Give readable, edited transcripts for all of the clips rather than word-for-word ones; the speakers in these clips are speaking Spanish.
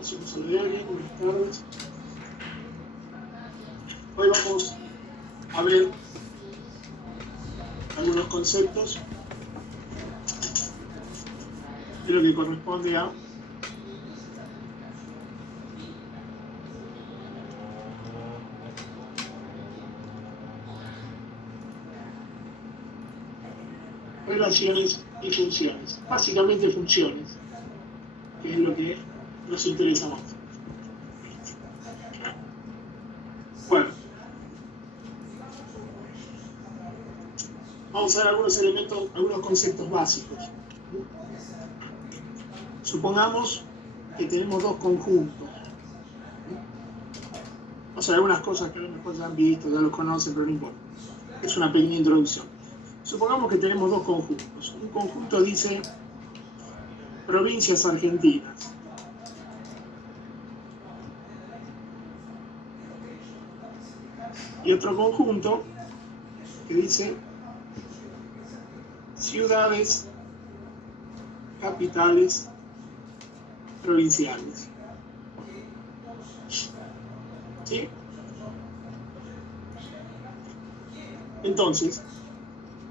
Hacemos a de alguien, buenas tardes. Hoy vamos a ver algunos conceptos de lo que corresponde a relaciones y funciones. Básicamente funciones, que es lo que nos interesa más. Bueno, vamos a ver algunos elementos, algunos conceptos básicos. Supongamos que tenemos dos conjuntos. Vamos a ver algunas cosas que a lo mejor ya han visto, ya los conocen, pero no importa. Es una pequeña introducción. Supongamos que tenemos dos conjuntos. Un conjunto dice provincias argentinas. Y otro conjunto que dice ciudades capitales provinciales. ¿Sí? Entonces,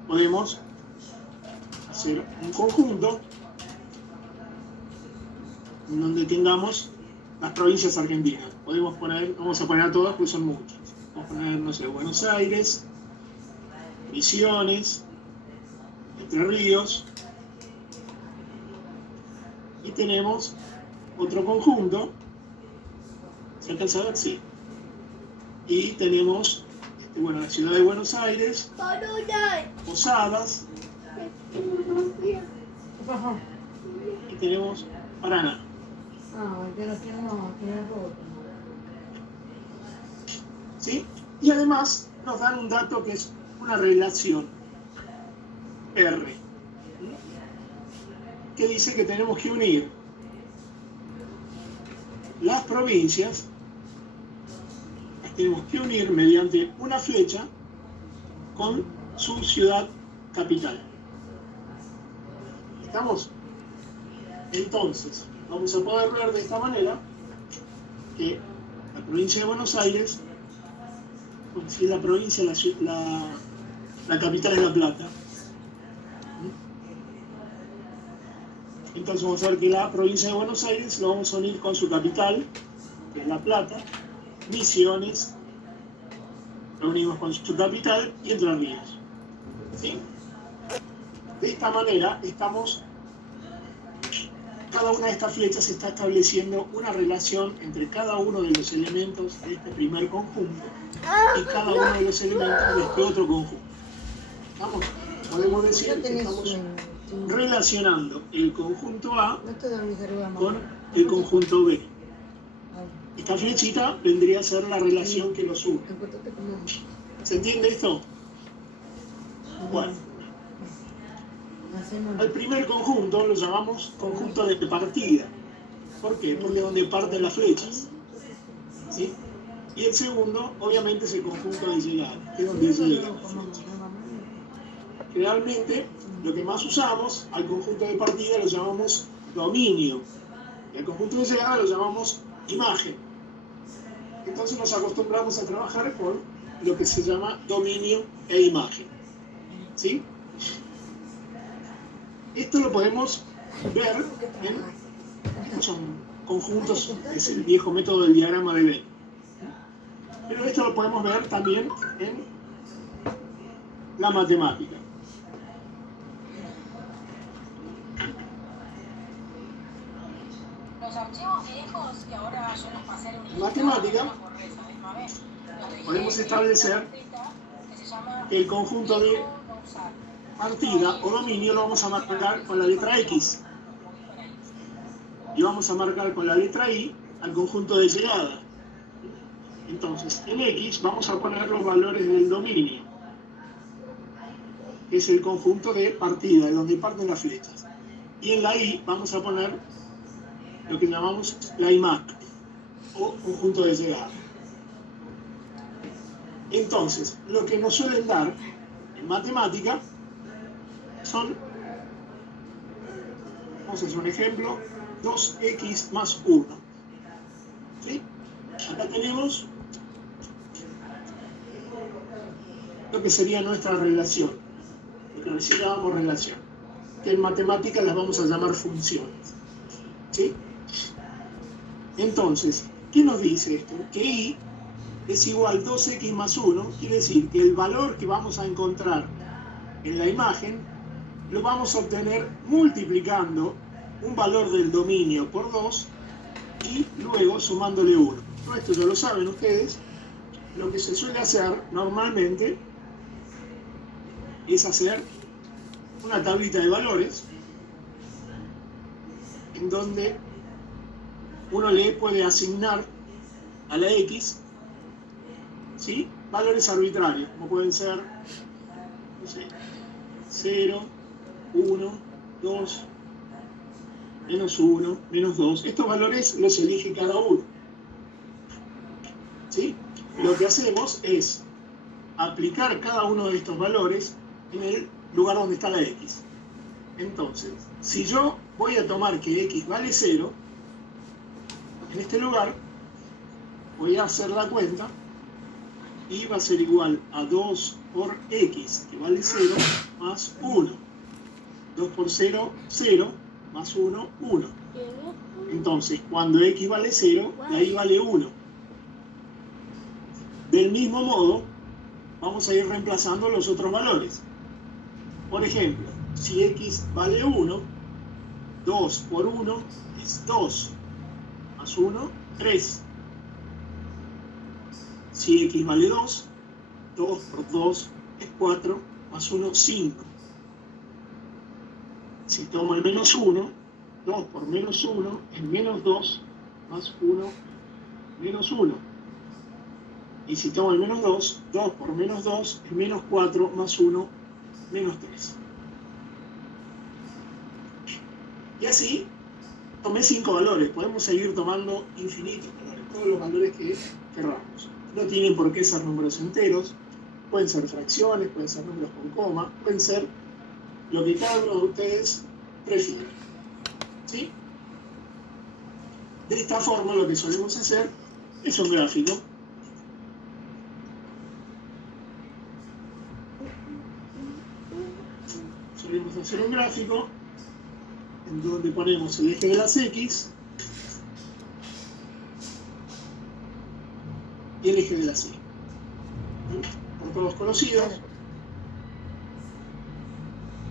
podemos hacer un conjunto en donde tengamos las provincias argentinas. Podemos poner, vamos a poner a todas, pues son muchas. Vamos a poner, no sé, Buenos Aires, Misiones, Entre Ríos, y tenemos otro conjunto, ¿se alcanza a ver? Sí. Y tenemos, bueno, la ciudad de Buenos Aires, Posadas, y tenemos Paraná. ¿Sí? Y además nos dan un dato que es una relación R, que dice que tenemos que unir las provincias, las tenemos que unir mediante una flecha con su ciudad capital. ¿Estamos? Entonces, vamos a poder ver de esta manera que la provincia de Buenos Aires, si es la provincia, la capital es La Plata. Entonces vamos a ver que la provincia de Buenos Aires lo vamos a unir con su capital, que es La Plata. Misiones lo unimos con su capital y Entre Ríos. ¿Sí? De esta manera cada una de estas flechas está estableciendo una relación entre cada uno de los elementos de este primer conjunto y cada uno de los elementos de este otro conjunto. ¿Vamos? Podemos decir que estamos relacionando el conjunto A con el conjunto B. Esta flechita vendría a ser la relación que los une. ¿Se entiende esto? Bueno. Al primer conjunto lo llamamos conjunto de partida. ¿Por qué? Porque es donde parten las flechas. ¿Sí? Y el segundo, obviamente, es el conjunto de llegada, que es donde llegan las flechas. Generalmente, lo que más usamos al conjunto de partida lo llamamos dominio. Y al conjunto de llegada lo llamamos imagen. Entonces nos acostumbramos a trabajar con lo que se llama dominio e imagen. ¿Sí? Esto lo podemos ver estos son conjuntos, es el viejo método del diagrama de Venn. Pero esto lo podemos ver también en la matemática. En matemática podemos establecer que el conjunto de partida o dominio lo vamos a marcar con la letra X y vamos a marcar con la letra Y al conjunto de llegada. Entonces, en X vamos a poner los valores del dominio, que es el conjunto de partida, de donde parten las flechas. Y en la Y vamos a poner lo que llamamos la imagen o conjunto de llegada. Entonces, lo que nos suelen dar en matemática son, vamos a hacer un ejemplo, 2x más 1. ¿Sí? Acá tenemos lo que sería nuestra relación, lo que recién llamamos relación, que en matemáticas las vamos a llamar funciones. ¿Sí? Entonces, ¿qué nos dice esto? Que y es igual 2x más 1, quiere decir que el valor que vamos a encontrar en la imagen lo vamos a obtener multiplicando un valor del dominio por 2 y luego sumándole 1. Esto ya lo saben ustedes. Lo que se suele hacer normalmente es hacer una tablita de valores en donde uno le puede asignar a la X, ¿sí?, valores arbitrarios, como pueden ser, no sé, 0, 1, 2, menos 1, menos 2. Estos valores los elige cada uno. ¿Sí? Lo que hacemos es aplicar cada uno de estos valores en el lugar donde está la X. Entonces, si yo voy a tomar que X vale 0, en este lugar voy a hacer la cuenta y va a ser igual a 2 por X, que vale 0, más 1. 2 por 0, 0, más 1, 1. Entonces, cuando X vale 0, la Y vale 1. Del mismo modo, vamos a ir reemplazando los otros valores. Por ejemplo, si X vale 1, 2 por 1 es 2, más 1, 3. Si X vale 2, 2 por 2 es 4, más 1, 5. Si tomo el menos 1, 2 por menos 1 es menos 2, más 1, menos 1. Y si tomo el menos 2, 2 por menos 2 es menos 4, más 1, menos 3. Y así, tomé 5 valores. Podemos seguir tomando infinitos valores, todos los valores que querramos. No tienen por qué ser números enteros, pueden ser fracciones, pueden ser números con coma, pueden ser lo que cada uno de ustedes prefiera. ¿Sí? De esta forma lo que solemos hacer es un gráfico. Solemos hacer un gráfico en donde ponemos el eje de las X y el eje de las Y. Por todos conocidos,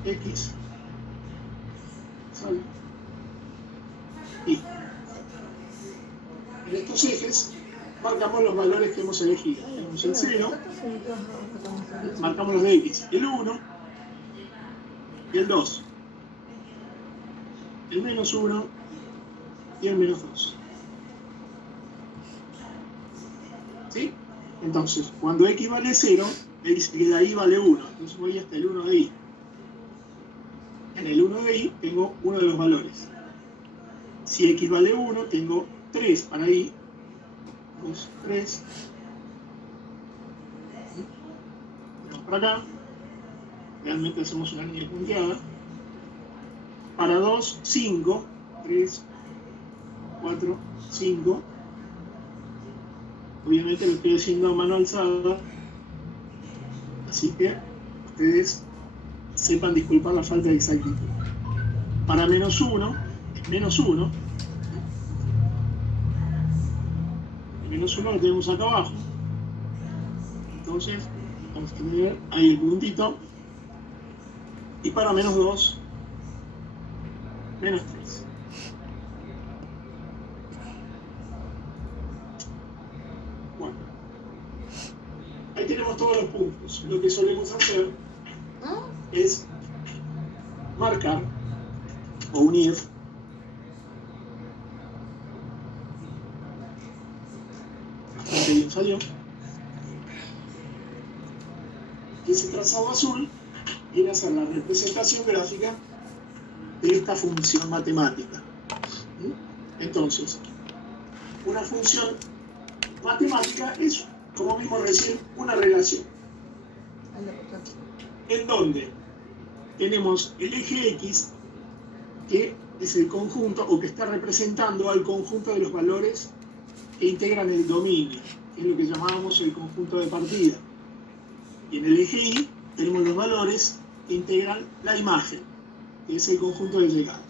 X, sal, Y. En estos ejes marcamos los valores que hemos elegido. Tenemos el 0, marcamos los de X, el 1 y el 2, el menos 1 y el menos 2. ¿Sí? Entonces, cuando X vale 0, X que de ahí vale 1. Entonces voy hasta el 1 de Y. En el 1 de Y tengo uno de los valores. Si X vale 1, tengo 3 para Y. 2, 3. Vamos por acá. Realmente hacemos una línea punteada. Para 2, 5. 3, 4, 5. Obviamente lo estoy haciendo a mano alzada, así que ustedes sepan disculpar la falta de exactitud. Para menos 1, es menos 1. El menos 1 lo tenemos acá abajo. Entonces, vamos a tener ahí el puntito. Y para menos 2, menos 3. Ahí tenemos todos los puntos. Lo que solemos hacer es marcar o unir bastante bien salió. Y ese trazado azul viene a ser la representación gráfica de esta función matemática. Entonces, una función matemática es, como vimos recién, una relación en donde tenemos el eje X, que es el conjunto o que está representando al conjunto de los valores que integran el dominio, que es lo que llamábamos el conjunto de partida. Y en el eje Y tenemos los valores que integran la imagen, que es el conjunto de llegada.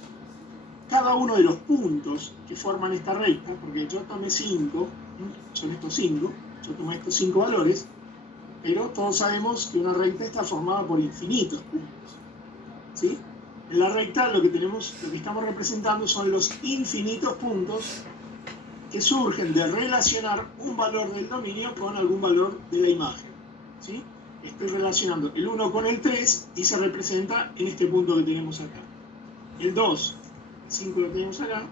Cada uno de los puntos que forman esta recta, porque yo tomé 5, son estos 5, yo tomé estos 5 valores, pero todos sabemos que una recta está formada por infinitos puntos, ¿sí? En la recta lo que estamos representando son los infinitos puntos que surgen de relacionar un valor del dominio con algún valor de la imagen, ¿sí? Estoy relacionando el 1 con el 3 y se representa en este punto que tenemos acá. El 2, el 5 lo tenemos acá.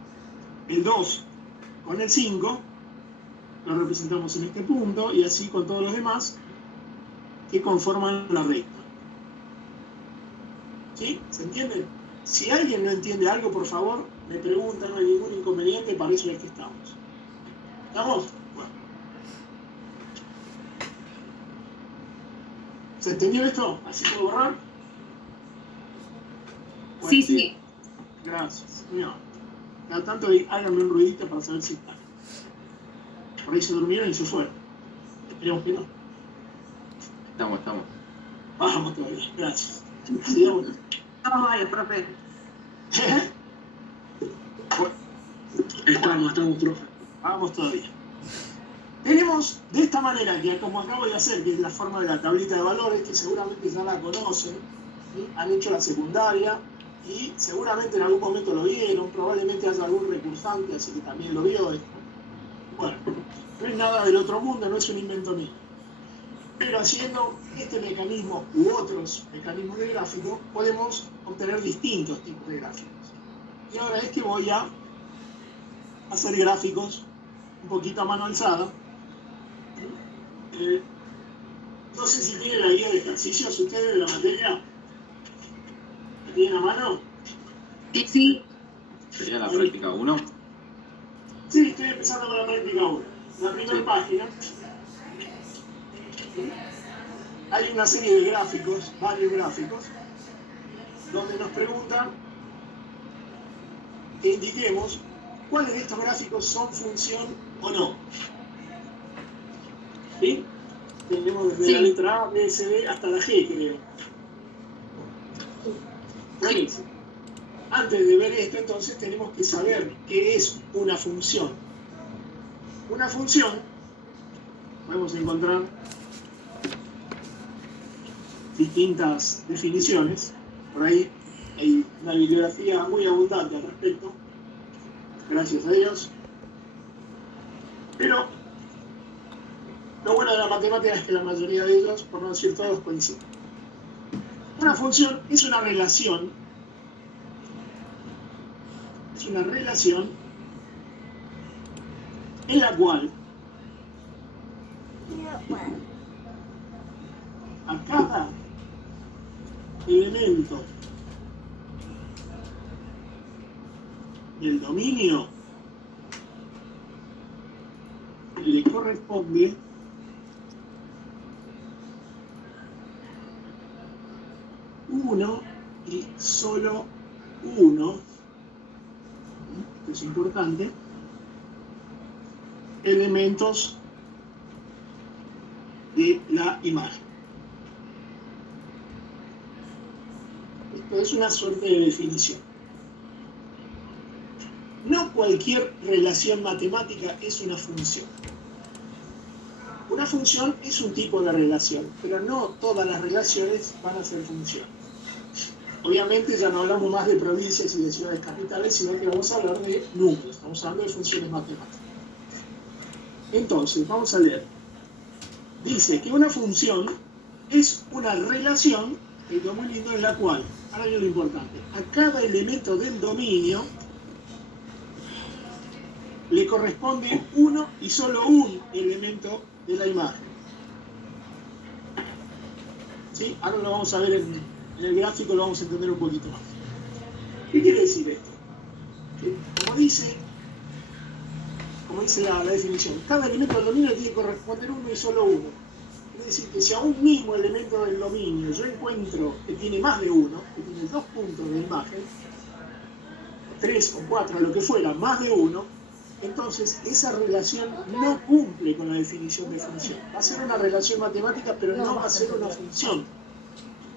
El 2 con el 5 lo representamos en este punto y así con todos los demás que conforman la recta. ¿Sí? ¿Se entiende? Si alguien no entiende algo, por favor, me pregunta, no hay ningún inconveniente, para eso es que estamos. ¿Estamos? Bueno. ¿Se entendió esto? ¿Así puedo borrar? Bueno, sí, sí. Gracias. Mira, cada tanto háganme un ruidito para saber si están. Por ahí se durmieron y se fueron. Esperemos que no. Estamos. Vamos todavía, gracias. Sigamos. Vamos, vaya, profe. Bueno, estamos, profe. Vamos todavía. Tenemos de esta manera, que como acabo de hacer, que es la forma de la tablita de valores, que seguramente ya la conocen, ¿sí? Han hecho la secundaria y seguramente en algún momento lo vieron, probablemente haya algún recursante, así que también lo vio esto. Bueno, no es nada del otro mundo, no es un invento mío. Pero haciendo este mecanismo u otros mecanismos de gráfico, podemos obtener distintos tipos de gráficos. Y ahora es que voy a hacer gráficos un poquito a mano alzada. No sé si tienen la guía de ejercicios ustedes de la materia. ¿La tienen a mano? Sí, sí. ¿Sería la práctica 1? Sí, estoy empezando con la práctica 1. La primera página. Hay una serie de gráficos, varios gráficos, donde nos preguntan que indiquemos cuáles de estos gráficos son función o no. ¿Sí? Tenemos desde la letra A, B, C, D hasta la G, creo. Buenísimo. Antes de ver esto, entonces, tenemos que saber qué es una función. Una función, podemos encontrar distintas definiciones. Por ahí hay una bibliografía muy abundante al respecto. Gracias a Dios. Pero lo bueno de la matemática es que la mayoría de ellos, por no decir todos, coinciden. Una función es una relación. Es una relación en la cual a cada elemento del dominio le corresponde uno y solo uno, que es importante, elementos de la imagen. Esto es una suerte de definición. No cualquier relación matemática es una función. Una función es un tipo de relación, pero no todas las relaciones van a ser funciones. Obviamente ya no hablamos más de provincias y de ciudades capitales, sino que vamos a hablar de números, estamos hablando de funciones matemáticas. Entonces, vamos a leer. Dice que una función es una relación, esto es muy lindo, en la cual, ahora viene lo importante, a cada elemento del dominio le corresponde uno y solo un elemento de la imagen. ¿Sí? Ahora lo vamos a ver en el gráfico, lo vamos a entender un poquito más. ¿Qué quiere decir esto? ¿Sí? Como dice la definición, cada elemento del dominio tiene que corresponder uno y solo uno. Es decir, que si a un mismo elemento del dominio yo encuentro que tiene más de uno, que tiene 2 puntos de imagen, 3 o 4, lo que fuera, más de uno, entonces esa relación no cumple con la definición de función. Va a ser una relación matemática, pero no va a ser una función.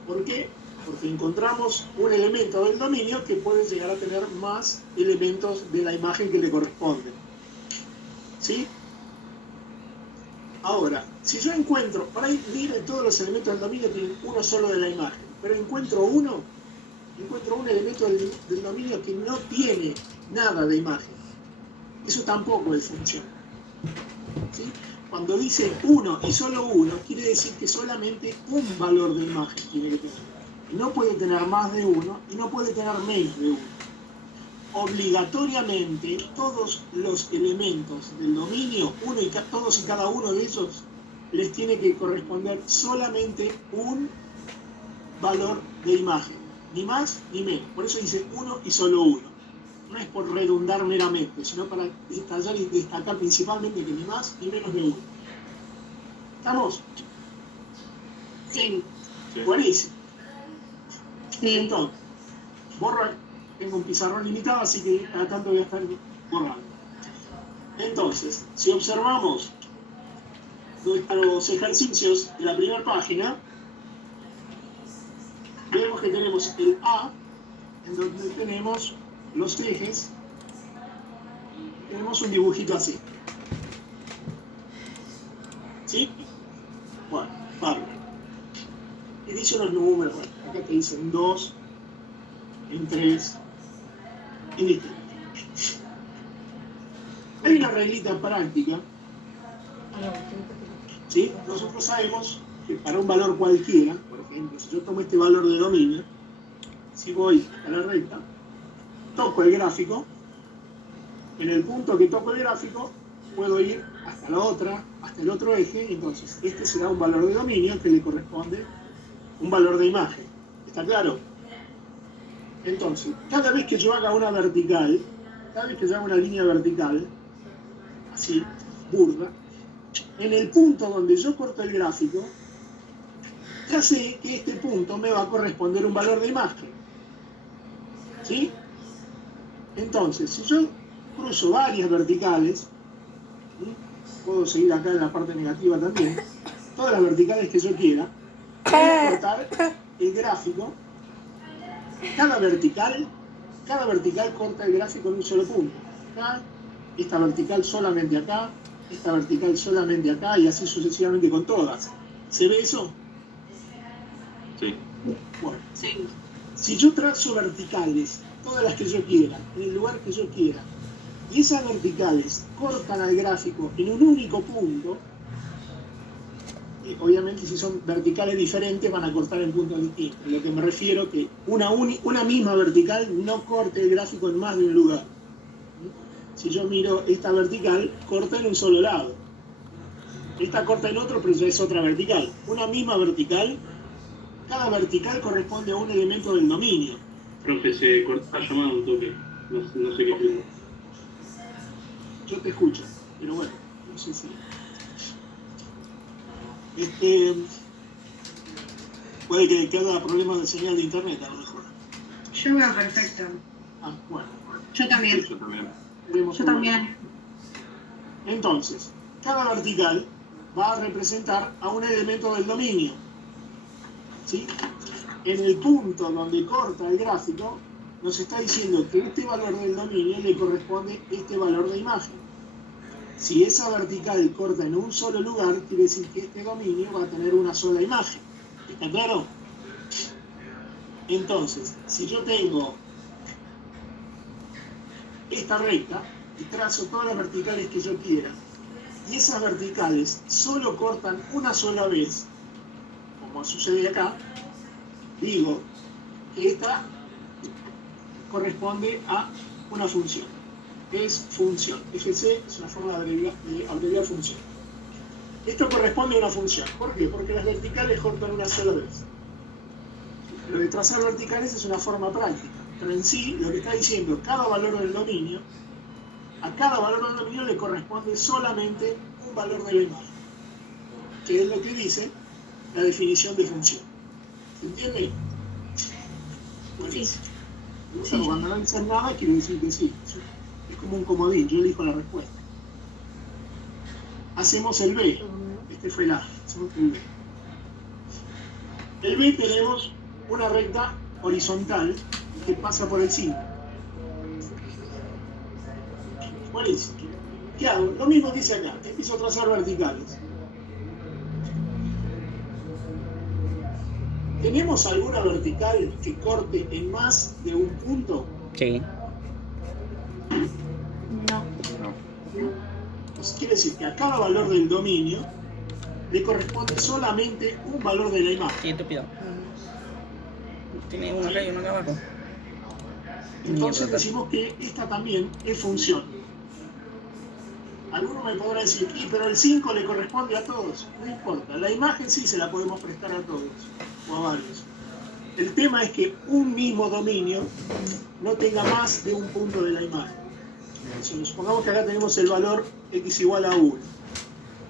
¿Por qué? Porque encontramos un elemento del dominio que puede llegar a tener más elementos de la imagen que le corresponden. ¿Sí? Ahora, si yo encuentro, por ahí libre todos los elementos del dominio tienen uno solo de la imagen, pero encuentro un elemento del dominio que no tiene nada de imagen. Eso tampoco es función. ¿Sí? Cuando dice uno y solo uno, quiere decir que solamente un valor de imagen tiene que tener. No puede tener más de uno y no puede tener menos de uno. Obligatoriamente, todos los elementos del dominio, todos y cada uno de ellos, les tiene que corresponder solamente un valor de imagen. Ni más ni menos. Por eso dice uno y solo uno. No es por redundar meramente, sino para detallar y destacar principalmente que ni más ni menos de uno. ¿Estamos? Sí. Buenísimo. Sí. Entonces, borra, tengo un pizarrón limitado, así que cada tanto voy a estar borrando. Entonces, si observamos nuestros ejercicios de la primera página, vemos que tenemos el A, en donde tenemos los ejes, tenemos un dibujito así. ¿Sí? Bueno, bárbaro. Y dicen los números, bueno, acá te dicen 2, en 3, y listo. Hay una reglita práctica, ¿sí? Nosotros sabemos que para un valor cualquiera, por ejemplo, si yo tomo este valor de dominio, si voy a la recta, toco el gráfico, en el punto que toco el gráfico, puedo ir hasta la otra, hasta el otro eje, entonces este será un valor de dominio que le corresponde un valor de imagen. ¿Está claro? Entonces, cada vez que yo haga una vertical, cada vez que yo haga una línea vertical, así, burda, en el punto donde yo corto el gráfico, ya sé que este punto me va a corresponder un valor de imagen. ¿Sí? Entonces, si yo cruzo varias verticales, puedo seguir acá en la parte negativa también, todas las verticales que yo quiera, voy a cortar el gráfico. Cada vertical corta el gráfico en un solo punto. Acá, esta vertical solamente acá, esta vertical solamente acá, y así sucesivamente con todas. ¿Se ve eso? Sí. Bueno, Sí. si yo trazo verticales, todas las que yo quiera, en el lugar que yo quiera, y esas verticales cortan al gráfico en un único punto, y obviamente si son verticales diferentes van a cortar en puntos distintos. A lo que me refiero que una misma vertical no corte el gráfico en más de un lugar. Si yo miro esta vertical, corta en un solo lado. Esta corta en otro, pero ya es otra vertical. Una misma vertical, cada vertical corresponde a un elemento del dominio. Profe, se cortó la llamada un toque. No sé qué es. Yo te escucho, pero bueno, no sé si... puede que haya problemas de señal de internet a lo mejor. Yo veo perfecto. Ah, bueno. Yo también. Yo también. Veremos Yo cómo también. es. Entonces, cada vertical va a representar a un elemento del dominio. ¿Sí? En el punto donde corta el gráfico, nos está diciendo que este valor del dominio le corresponde este valor de imagen. Si esa vertical corta en un solo lugar, quiere decir que este dominio va a tener una sola imagen. ¿Está claro? Entonces, si yo tengo esta recta y trazo todas las verticales que yo quiera, y esas verticales solo cortan una sola vez, como sucede acá, digo que esta corresponde a una función. Es función. FC es una forma de abreviar función. Esto corresponde a una función. ¿Por qué? Porque las verticales cortan una sola vez. Lo de trazar verticales es una forma práctica, pero en sí lo que está diciendo, cada valor del dominio, a cada valor del dominio le corresponde solamente un valor de la imagen, que es lo que dice la definición de función. ¿Se entiende? Bueno, Sí. cuando no dicen nada quiere decir que sí. Es como un comodín, yo elijo la respuesta. Hacemos el B. Este fue el A. Hacemos el B. El B tenemos una recta horizontal que pasa por el 5. Buenísimo. ¿Qué hago? Lo mismo que hice acá. Empiezo a trazar verticales. ¿Tenemos alguna vertical que corte en más de un punto? Sí. No. Pues quiere decir que a cada valor del dominio le corresponde solamente un valor de la imagen. Sí, estúpido. Tiene uno acá y uno acá abajo. Entonces decimos que esta también es función. Alguno me podrá decir, pero el 5 le corresponde a todos. No importa, la imagen sí se la podemos prestar a todos o a varios. El tema es que un mismo dominio no tenga más de un punto de la imagen. Si supongamos que acá tenemos el valor x igual a 1.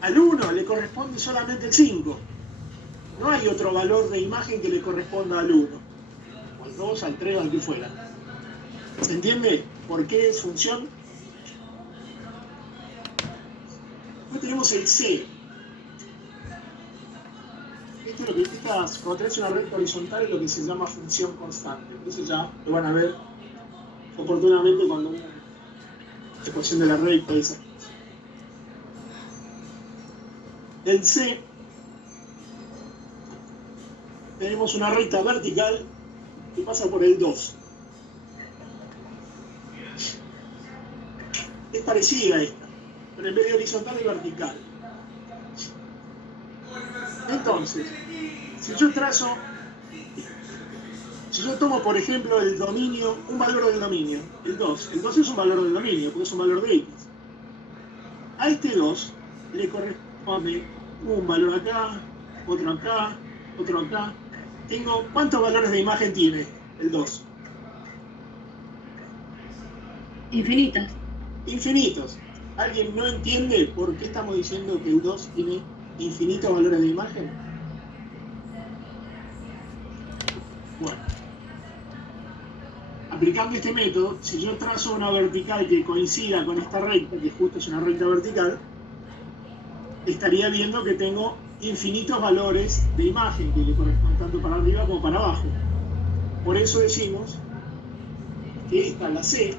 Al 1 le corresponde solamente el 5. No hay otro valor de imagen que le corresponda al 1. O al 2, al 3 o al que fuera. ¿Se entiende por qué es función? Después tenemos el C. Esto es lo que cuando tenés una recta horizontal es lo que se llama función constante. Eso ya lo van a ver oportunamente cuando una ecuación de la recta y esas cosas. El C tenemos una recta vertical que pasa por el 2. Es parecida a esta, pero en vez de horizontal es vertical. Entonces, si yo tomo por ejemplo el dominio, un valor del dominio, el 2 es un valor del dominio, porque es un valor de x. A este 2 le corresponde un valor acá, otro acá, otro acá. ¿Cuántos valores de imagen tiene el 2? Infinitas. Infinitos. ¿Alguien no entiende por qué estamos diciendo que el 2 tiene infinitos valores de imagen? Bueno, aplicando este método, si yo trazo una vertical que coincida con esta recta, que justo es una recta vertical, estaría viendo que tengo infinitos valores de imagen que le corresponden tanto para arriba como para abajo. Por eso decimos que esta, la C,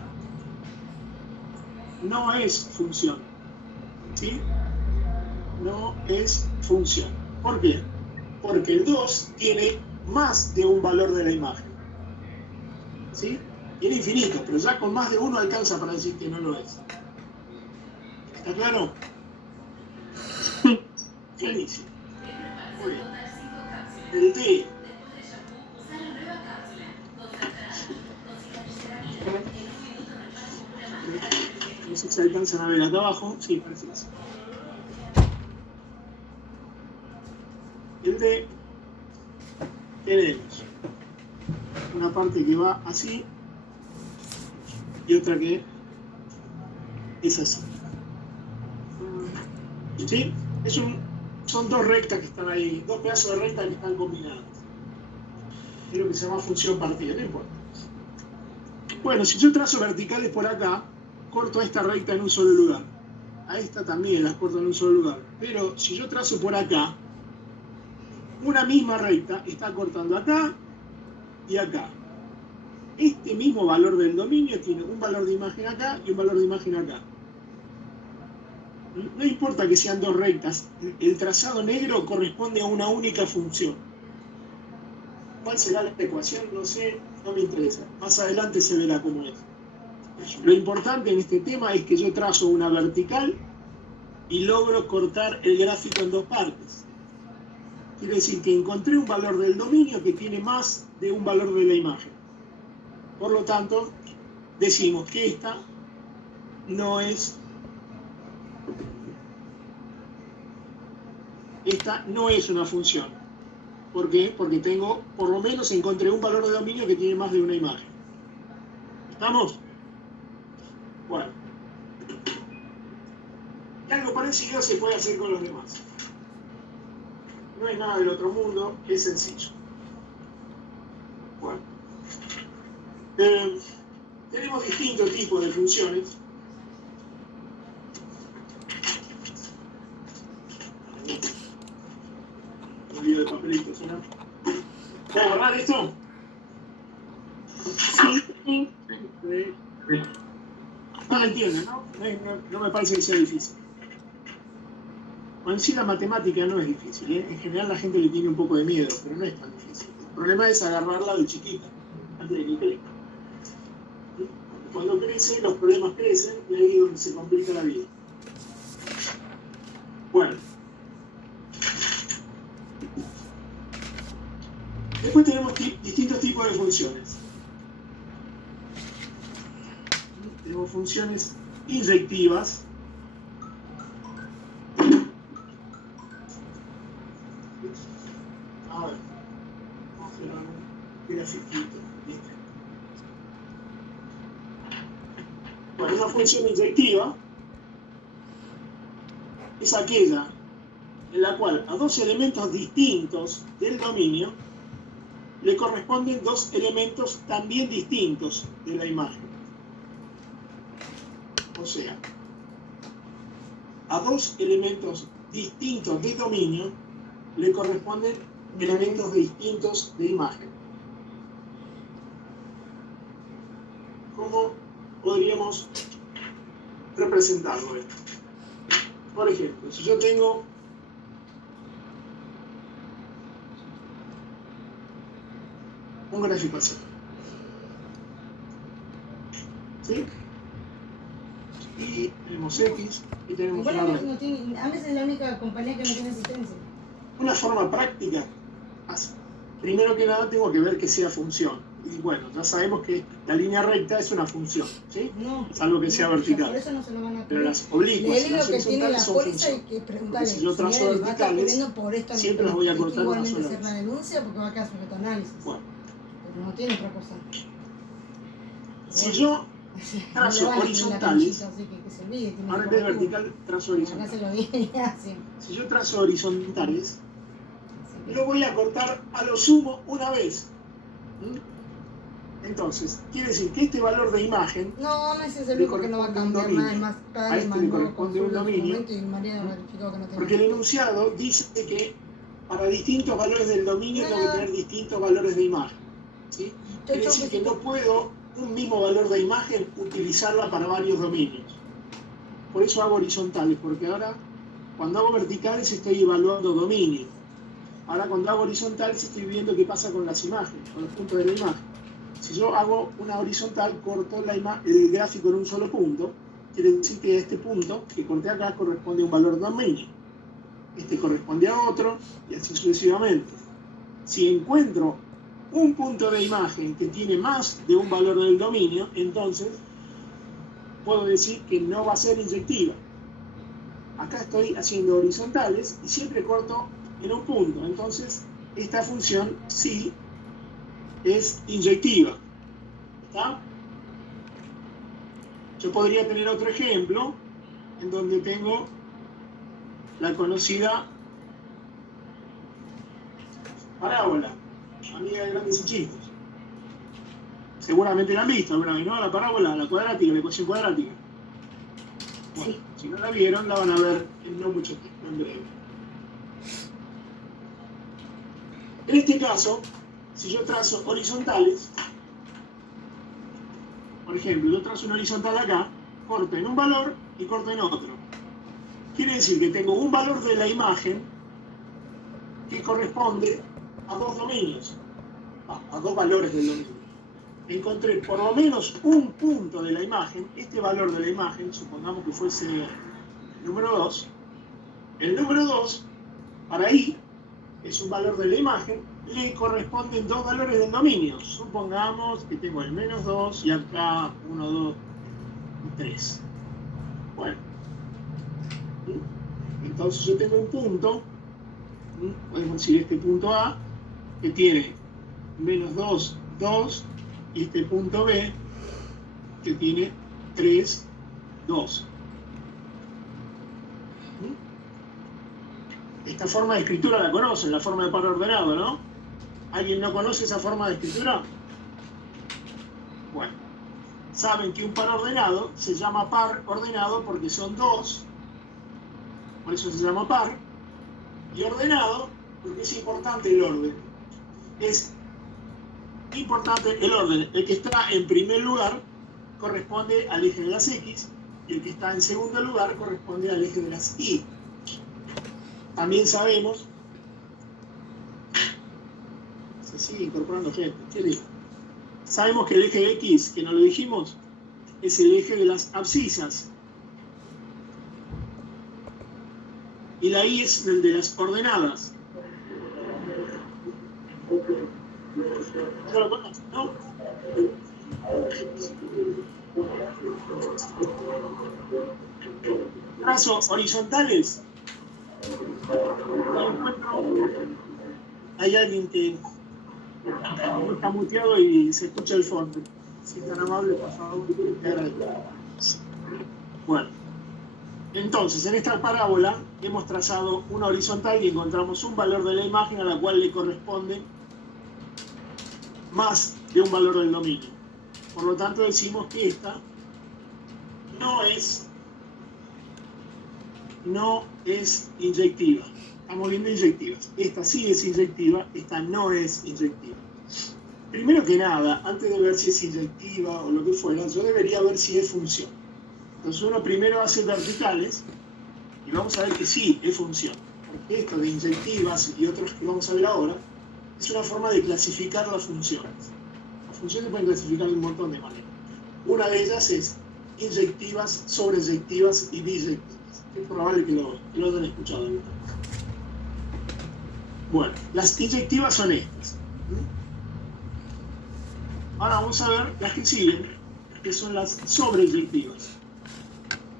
no es función. ¿Sí? No es función. ¿Por qué? Porque el 2 tiene más de un valor de la imagen. ¿Sí? Tiene infinito, pero ya con más de uno alcanza para decir que no lo es. ¿Está claro? Buenísimo. Muy bien. El D. No sé si se alcanzan a ver acá abajo. Sí, parece que sí. El D. Tenemos una parte que va así y otra que es así. ¿Sí? Son dos rectas que están ahí, dos pedazos de recta que están combinados. Es lo que se llama función partida, no importa. Bueno, si yo trazo verticales por acá, corto a esta recta en un solo lugar. A esta también las corto en un solo lugar. Pero si yo trazo por acá, una misma recta está cortando acá y acá. Este mismo valor del dominio tiene un valor de imagen acá y un valor de imagen acá. No importa que sean dos rectas, el trazado negro corresponde a una única función. ¿Cuál será la ecuación? No sé, no me interesa. Más adelante se verá cómo es. Lo importante en este tema es que yo trazo una vertical y logro cortar el gráfico en dos partes. Quiere decir que encontré un valor del dominio que tiene más de un valor de la imagen. Por lo tanto, decimos que esta no es una función. ¿Por qué? Porque por lo menos encontré un valor de dominio que tiene más de una imagen. ¿Estamos? Bueno. Y algo parecido se puede hacer con los demás. No hay nada del otro mundo, es sencillo. Bueno. Tenemos distintos tipos de funciones. de papelitos, ¿no? ¿Puedo borrar esto? Sí. Sí. No lo entienden, ¿no? No me parece que sea difícil. En sí la matemática no es difícil, ¿eh? En general la gente le tiene un poco de miedo, pero no es tan difícil. El problema es agarrarla de chiquita, antes de que crezca. Cuando crece, los problemas crecen y ahí es donde se complica la vida. Bueno. Después tenemos distintos tipos de funciones. Tenemos funciones inyectivas. A ver, vamos a hacer un grafiquito. ¿Viste? Bueno, una función inyectiva es aquella en la cual a dos elementos distintos del dominio le corresponden dos elementos también distintos de la imagen. O sea, a dos elementos distintos de dominio le corresponden elementos distintos de imagen. ¿Cómo podríamos representarlo esto? Por ejemplo, si yo tengo un gráfico así, ¿sí? Y tenemos X y tenemos una red. No tiene, a veces es la única compañía que no tiene asistencia. Una forma práctica, primero que nada tengo que ver que sea función. Y bueno, ya sabemos que la línea recta es una función, ¿sí? No, salvo que sea vertical. Por eso no se lo van a Pero cubrir. las oblicuas y las horizontales son Porque funciones. Si yo trazo verticales, siempre las voy a cortar una sola hacer vez. la denuncia porque va a quedar sujeto a análisis. Bueno, Pero no tiene otra cosa. si yo trazo horizontales, ahora en vez de vertical trazo horizontales. Si yo trazo horizontales, lo voy a cortar a lo sumo una vez. Entonces, quiere decir que este valor de imagen no es el único que no va a cambiar nada más. A este le corresponde un dominio, porque el enunciado dice que para distintos valores del dominio tengo que tener distintos valores de imagen, ¿sí? Quiere decir que no puedo un mismo valor de imagen utilizarla para varios dominios. Por eso hago horizontales, porque ahora cuando hago verticales estoy evaluando dominio. Ahora cuando hago horizontales estoy viendo qué pasa con las imágenes, con los puntos de la imagen. Si yo hago una horizontal, corto el gráfico en un solo punto, quiere decir que este punto que corté acá corresponde a un valor de dominio. Este corresponde a otro, y así sucesivamente. Si encuentro un punto de imagen que tiene más de un valor del dominio, entonces puedo decir que no va a ser inyectiva. Acá estoy haciendo horizontales y siempre corto en un punto. Entonces, esta función sí es inyectiva. ¿Está? Yo podría tener otro ejemplo en donde tengo la conocida parábola, amiga de grandes y chicos. Seguramente la han visto alguna vez, ¿no? La parábola, la cuadrática, la ecuación cuadrática. Bueno, sí. Si no la vieron, la van a ver en no mucho tiempo, en breve. En este caso, si yo trazo horizontales, por ejemplo, yo trazo una horizontal acá, corto en un valor y corto en otro. Quiere decir que tengo un valor de la imagen que corresponde a dos dominios, a dos valores del dominio. Encontré por lo menos un punto de la imagen, este valor de la imagen, supongamos que fuese el número 2. El número 2, para I, es un valor de la imagen, le corresponden dos valores del dominio. Supongamos que tengo el menos 2 y acá 1, 2, 3. Bueno. Entonces yo tengo un punto, podemos decir este punto A, que tiene menos 2, 2, y este punto B, que tiene 3, 2. Esta forma de escritura la conocen, la forma de par ordenado, ¿no? ¿Alguien no conoce esa forma de escritura? Bueno, saben que un par ordenado se llama par ordenado porque son dos, por eso se llama par, y ordenado porque es importante el orden. Es importante el orden. El que está en primer lugar corresponde al eje de las X y el que está en segundo lugar corresponde al eje de las Y. También sabemos, se sigue incorporando gente, ¿qué digo? Sabemos que el eje de X, que no lo dijimos, es el eje de las abscisas. Y la Y es el de las ordenadas. ¿No lo conoces, no? Trazos horizontales. Hay alguien que está muteado y se escucha el fondo. Si es tan amable, por favor, te agradezco. Bueno, entonces en esta parábola hemos trazado una horizontal y encontramos un valor de la imagen a la cual le corresponde más de un valor del dominio. Por lo tanto, decimos que esta no es inyectiva. Estamos viendo inyectivas. Esta sí es inyectiva, esta no es inyectiva. Primero que nada, antes de ver si es inyectiva o lo que fuera, yo debería ver si es función. Entonces uno primero hace verticales y vamos a ver que sí es función. Porque esto de inyectivas y otros que vamos a ver ahora es una forma de clasificar las funciones. Las funciones se pueden clasificar de un montón de maneras. Una de ellas es inyectivas, sobreyectivas y biyectivas. Es probable que lo hayan escuchado antes. Bueno, las inyectivas son estas. Ahora vamos a ver las que siguen, que son las sobreyectivas.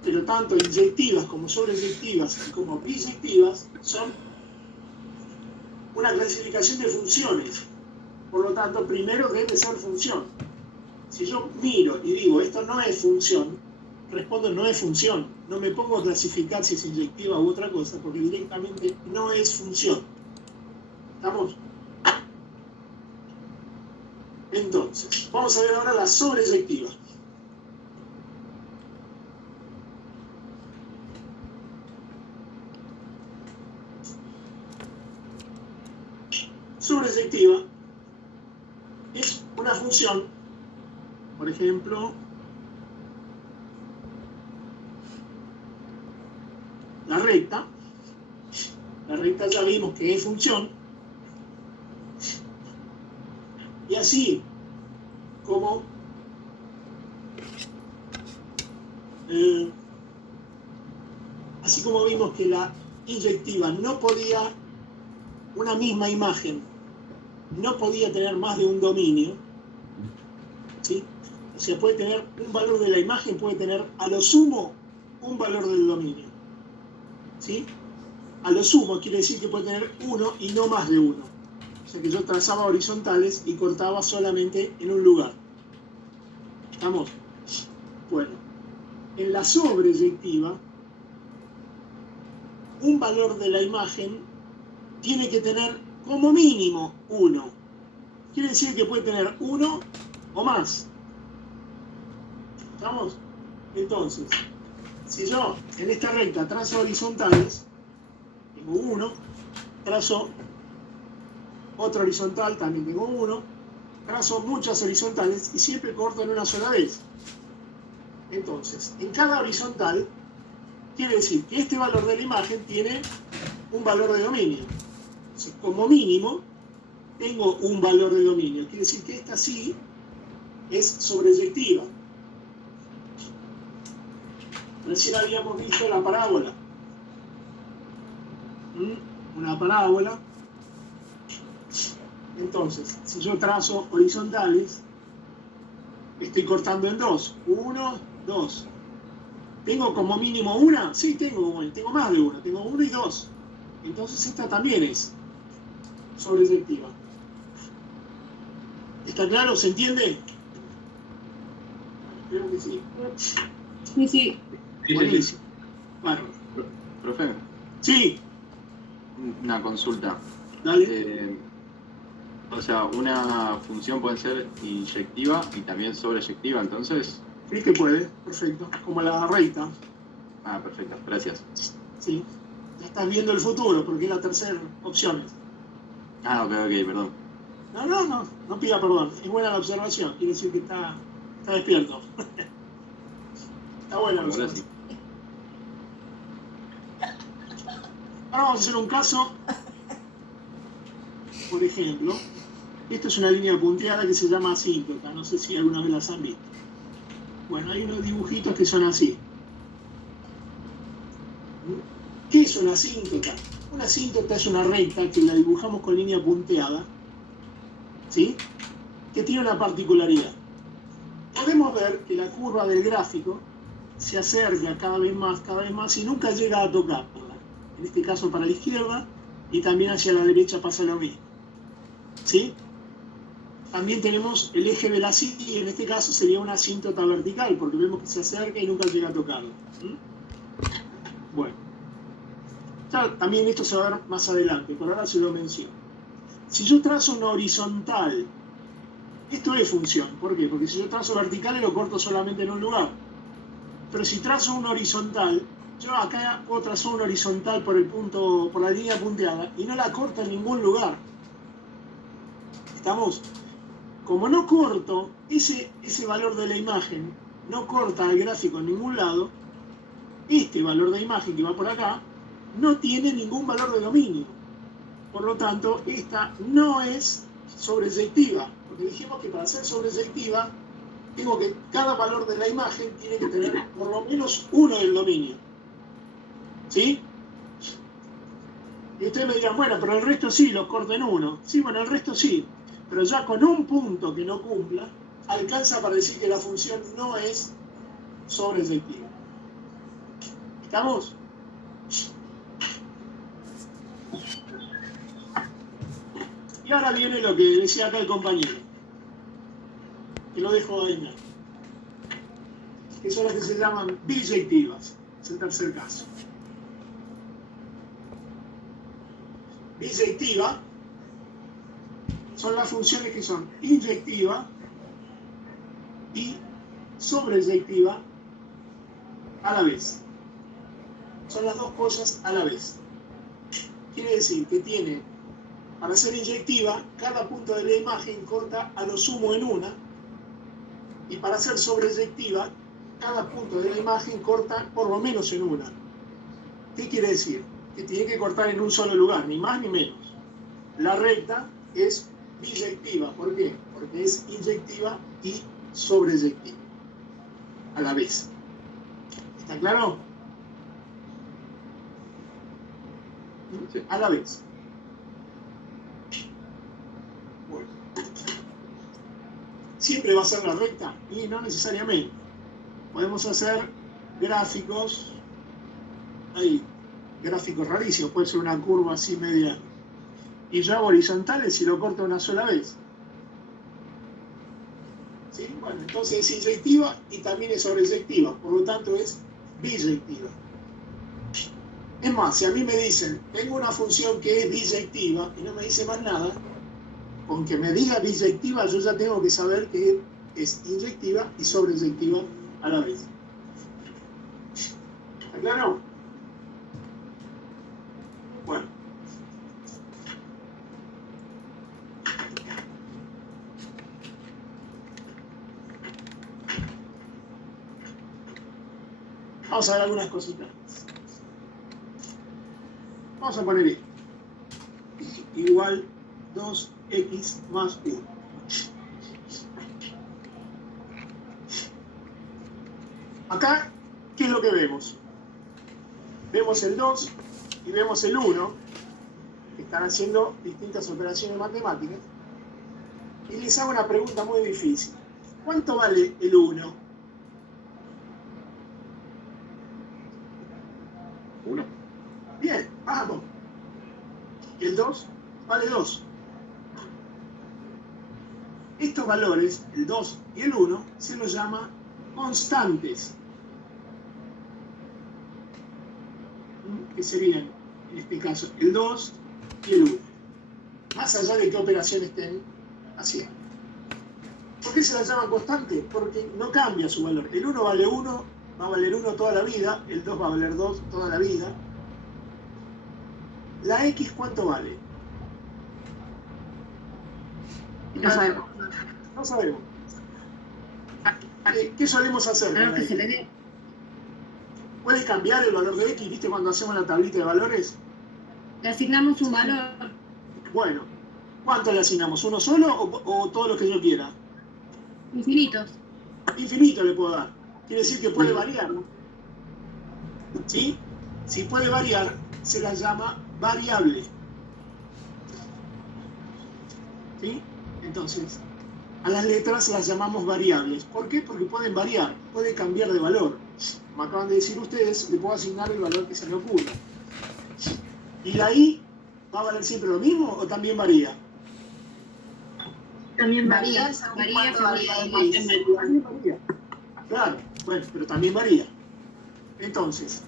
Pero tanto inyectivas como sobreyectivas y como biyectivas son una clasificación de funciones. Por lo tanto, primero debe ser función. Si yo miro y digo, esto no es función, respondo no es función. No me pongo a clasificar si es inyectiva u otra cosa, porque directamente no es función. ¿Estamos? Entonces, vamos a ver ahora la sobreyectiva. Sobreyectiva es una función, por ejemplo, la recta. La recta ya vimos que es función. Y así como vimos que la inyectiva no podía, una misma imagen no podía tener más de un dominio, ¿sí? O sea, puede tener un valor de la imagen, puede tener a lo sumo un valor del dominio, ¿sí? A lo sumo quiere decir que puede tener uno y no más de uno. O sea que yo trazaba horizontales y cortaba solamente en un lugar. ¿Estamos? Bueno, en la sobreyectiva, un valor de la imagen tiene que tener como mínimo 1. Quiere decir que puede tener 1 o más. ¿Estamos? Entonces, si yo en esta recta trazo horizontales, tengo 1, trazo otra horizontal, también tengo 1, trazo muchas horizontales y siempre corto en una sola vez. Entonces, en cada horizontal, quiere decir que este valor de la imagen tiene un valor de dominio. Entonces, como mínimo, tengo un valor de dominio. Quiere decir que esta sí es sobreyectiva. Recién habíamos visto la parábola. Una parábola. Entonces, si yo trazo horizontales, estoy cortando en 2. 1, 2. ¿Tengo como mínimo una? Sí, tengo más de una. Tengo 1 y 2. Entonces esta también es sobreyectiva. ¿Está claro? ¿Se entiende? Creo que sí. Sí, sí. Buenísimo. Bueno. Profe, Sí, una consulta. dale. O sea, una función puede ser inyectiva y también sobreyectiva, entonces. Sí que puede, perfecto. Como la recta. Ah, perfecto, gracias. Sí. Ya estás viendo el futuro, porque es la tercera opción. Ah, ok, perdón. No pida perdón. Es buena la observación. Quiere decir que está despierto. Está buena la Ahora sí. observación. Ahora vamos a hacer un caso. Por ejemplo, esto es una línea punteada que se llama asíntota. No sé si alguna vez las han visto. Bueno, hay unos dibujitos que son así. ¿Qué es una asíntota? Una asíntota es una recta que la dibujamos con línea punteada, ¿sí? Que tiene una particularidad. Podemos ver que la curva del gráfico se acerca cada vez más y nunca llega a tocarla. En este caso para la izquierda y también hacia la derecha pasa lo mismo, ¿sí? También tenemos el eje de la cinta y en este caso sería una asíntota vertical porque vemos que se acerca y nunca llega a tocarla. Bueno, ya, también esto se va a ver más adelante, por ahora se lo menciono. Si yo trazo una horizontal, esto es función. ¿Por qué? Porque si yo trazo vertical lo corto solamente en un lugar. Pero si trazo una horizontal, yo acá puedo trazar una horizontal por la línea punteada y no la corto en ningún lugar. ¿Estamos? Como no corto, ese valor de la imagen no corta el gráfico en ningún lado, este valor de imagen que va por acá no tiene ningún valor de dominio. Por lo tanto, esta no es sobreyectiva, porque dijimos que para ser sobreyectiva, cada valor de la imagen tiene que tener por lo menos uno del dominio. ¿Sí? Y ustedes me dirán, bueno, pero el resto sí, los corto en uno. Sí, bueno, el resto sí, pero ya con un punto que no cumpla, alcanza para decir que la función no es sobreyectiva. ¿Estamos? Y ahora viene lo que decía acá el compañero, que lo dejo ahí, que son las que se llaman biyectivas. Es el tercer caso. Biyectiva son las funciones que son inyectiva y sobreyectiva a la vez. Son las dos cosas a la vez. Quiere decir que para ser inyectiva, cada punto de la imagen corta a lo sumo en una, y para ser sobreyectiva, cada punto de la imagen corta por lo menos en una. ¿Qué quiere decir? Que tiene que cortar en un solo lugar, ni más ni menos. La recta es biyectiva. ¿Por qué? Porque es inyectiva y sobreyectiva a la vez. ¿Está claro? Sí. A la vez. Bueno. ¿Siempre va a ser la recta? Y no necesariamente. Podemos hacer gráficos, hay gráficos rarísimos, puede ser una curva así media. Y yo hago horizontales y lo corto una sola vez. ¿Sí? Bueno, entonces es inyectiva y también es sobreyectiva, por lo tanto es biyectiva. Es más, si a mí me dicen, tengo una función que es biyectiva y no me dice más nada, con que me diga biyectiva yo ya tengo que saber que es inyectiva y sobreyectiva a la vez. ¿Está claro? Bueno. Vamos a ver algunas cositas. Vamos a poner esto. Y igual 2x más 1. Acá, ¿qué es lo que vemos? Vemos el 2 y vemos el 1, que están haciendo distintas operaciones matemáticas. Y les hago una pregunta muy difícil. ¿Cuánto vale el 1? 1. Bien, vamos. El 2 vale 2. Estos valores, el 2 y el 1, se los llama constantes. Que serían, en este caso, el 2 y el 1. Más allá de qué operación estén haciendo. ¿Por qué se las llaman constantes? Porque no cambia su valor. El 1 vale 1, va a valer 1 toda la vida. El 2 va a valer 2 toda la vida. ¿La x cuánto vale? No sabemos. No sabemos. ¿Qué solemos hacer? A menos que se le dé. ¿Puede cambiar el valor de X? ¿Viste cuando hacemos la tablita de valores? Le asignamos un valor. Bueno, ¿cuánto le asignamos? ¿Uno solo o todo lo que yo quiera? Infinitos. Infinito le puedo dar. Quiere decir que puede variar, ¿no? ¿Sí? Si puede variar, se la llama variable. ¿Sí? Entonces, a las letras las llamamos variables. ¿Por qué? Porque pueden variar, pueden cambiar de valor. Como acaban de decir ustedes, le puedo asignar el valor que se me ocurra. ¿Y la I va a valer siempre lo mismo o también varía? También varía. Varía También varía. Claro, bueno, pero también varía. Entonces,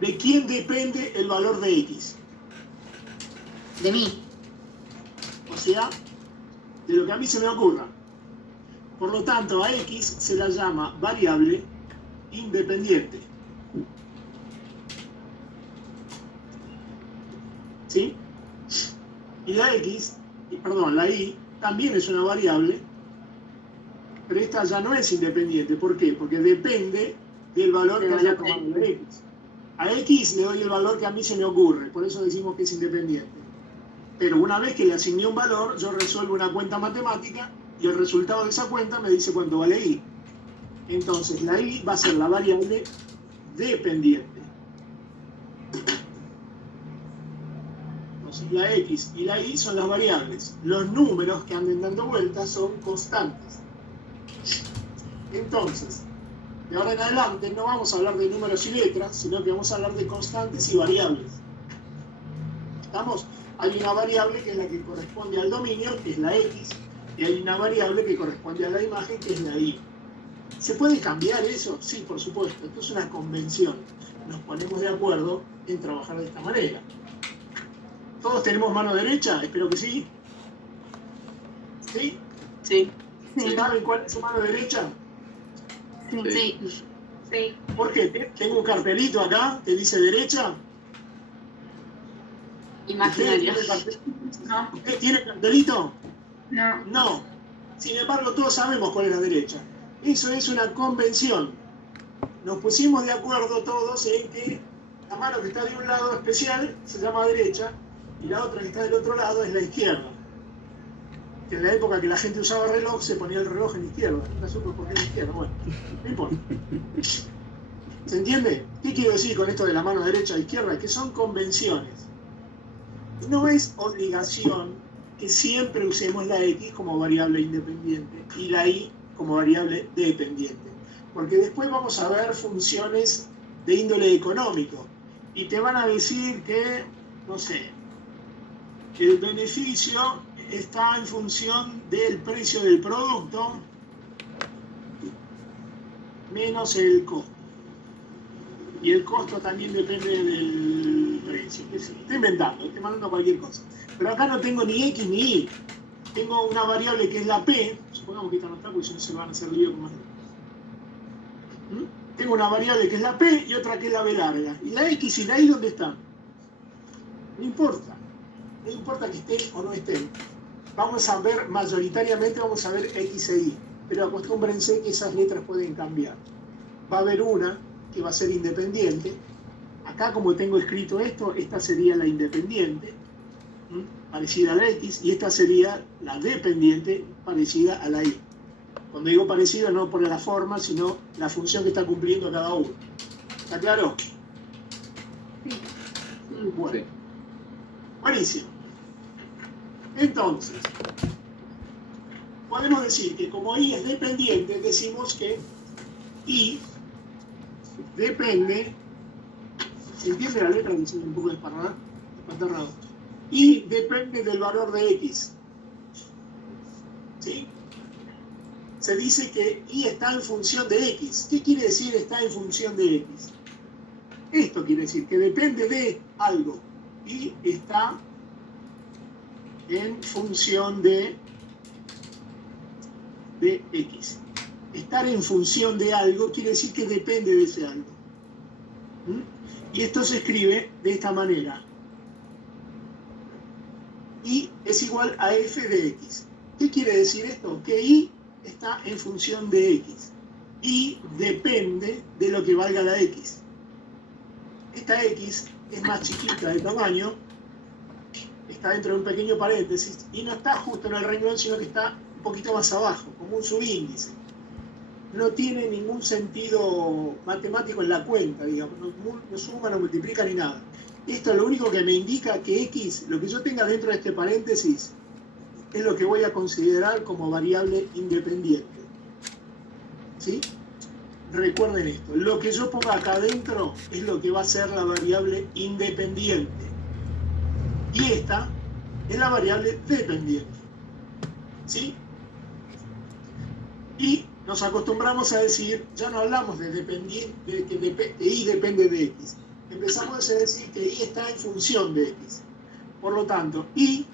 ¿de quién depende el valor de X? De mí. O sea, de lo que a mí se me ocurra. Por lo tanto, a X se la llama variable independiente. ¿Sí? Y la I también es una variable, pero esta ya no es independiente. ¿Por qué? Porque depende del valor que haya tomado la X. A X le doy el valor que a mí se me ocurre, por eso decimos que es independiente. Pero una vez que le asigné un valor, yo resuelvo una cuenta matemática y el resultado de esa cuenta me dice cuánto vale I. Entonces la I va a ser la variable dependiente. Entonces la X y la Y son las variables. Los números que anden dando vueltas son constantes. Entonces, de ahora en adelante no vamos a hablar de números y letras, sino que vamos a hablar de constantes y variables. ¿Estamos? Hay una variable que es la que corresponde al dominio, que es la X, y hay una variable que corresponde a la imagen, que es la Y. ¿Se puede cambiar eso? Sí, por supuesto. Esto es una convención. Nos ponemos de acuerdo en trabajar de esta manera. ¿Todos tenemos mano derecha? Espero que sí. ¿Sí? Sí. ¿Saben cuál es su mano derecha? Sí. Sí. ¿Por qué? Tengo un cartelito acá que dice derecha. Imaginario. ¿Usted tiene cartelito? No. No. Sin embargo, todos sabemos cuál es la derecha. Eso es una convención. Nos pusimos de acuerdo todos en que la mano que está de un lado especial se llama derecha y la otra que está del otro lado es la izquierda. Que en la época que la gente usaba reloj se ponía el reloj en la izquierda. No supe por qué en la izquierda. Bueno, no importa. ¿Se entiende? ¿Qué quiero decir con esto de la mano derecha e izquierda? Que son convenciones. No es obligación que siempre usemos la X como variable independiente y la Y como variable dependiente. Porque después vamos a ver funciones de índole económico. Y te van a decir que, no sé, el beneficio está en función del precio del producto menos el costo. Y el costo también depende del precio. Estoy inventando, estoy mandando cualquier cosa. Pero acá no tengo ni X ni Y. Tengo una variable que es la P. Supongamos que esta no está porque si no se van a hacer lío con más. Tengo una variable que es la P y otra que es la B larga. ¿Y la X y la Y dónde están? No importa. No importa que estén o no estén. Vamos a ver, mayoritariamente vamos a ver X e Y. Pero acostúmbrense que esas letras pueden cambiar. Va a haber una que va a ser independiente. Acá, como tengo escrito esto, esta sería la independiente, parecida a la X, y esta sería la dependiente, parecida a la Y. Cuando digo parecida, no por la forma, sino la función que está cumpliendo cada uno. ¿Está claro? Sí. Bueno. Buenísimo. Entonces, podemos decir que como Y es dependiente, decimos que Y depende, ¿se entiende la letra? Que soy un poco desparrado. Y depende del valor de X. ¿Sí? Se dice que Y está en función de X. ¿Qué quiere decir está en función de X? Esto quiere decir que depende de algo. Y está en función de X. Estar en función de algo quiere decir que depende de ese algo. Y esto se escribe de esta manera. Y es igual a f de x. ¿Qué quiere decir esto? Que y está en función de x. Y depende de lo que valga la x. Esta x es más chiquita de tamaño, está dentro de un pequeño paréntesis y no está justo en el renglón, sino que está un poquito más abajo, como un subíndice. No tiene ningún sentido matemático en la cuenta, digamos, no suma, no multiplica ni nada. Esto es lo único que me indica que x, lo que yo tenga dentro de este paréntesis, es lo que voy a considerar como variable independiente. ¿Sí? Recuerden esto, lo que yo ponga acá adentro es lo que va a ser la variable independiente. Y esta es la variable dependiente. ¿Sí? Y nos acostumbramos a decir, ya no hablamos de dependiente, de que y depende de x. Empezamos a decir que y está en función de x. Por lo tanto, y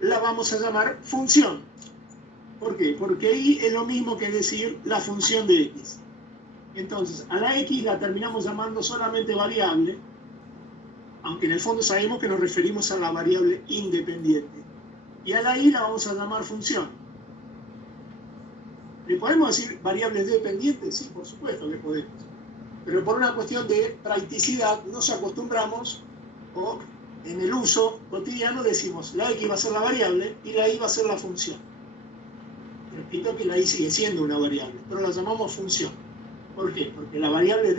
la vamos a llamar función. ¿Por qué? Porque y es lo mismo que decir la función de x. Entonces, a la x la terminamos llamando solamente variable, aunque en el fondo sabemos que nos referimos a la variable independiente. Y a la y la vamos a llamar función. ¿Le podemos decir variables dependientes? Sí, por supuesto que podemos. Pero por una cuestión de practicidad nos acostumbramos, o en el uso cotidiano decimos la x va a ser la variable y la y va a ser la función. Repito que la y sigue siendo una variable, pero la llamamos función. ¿Por qué? Porque la variable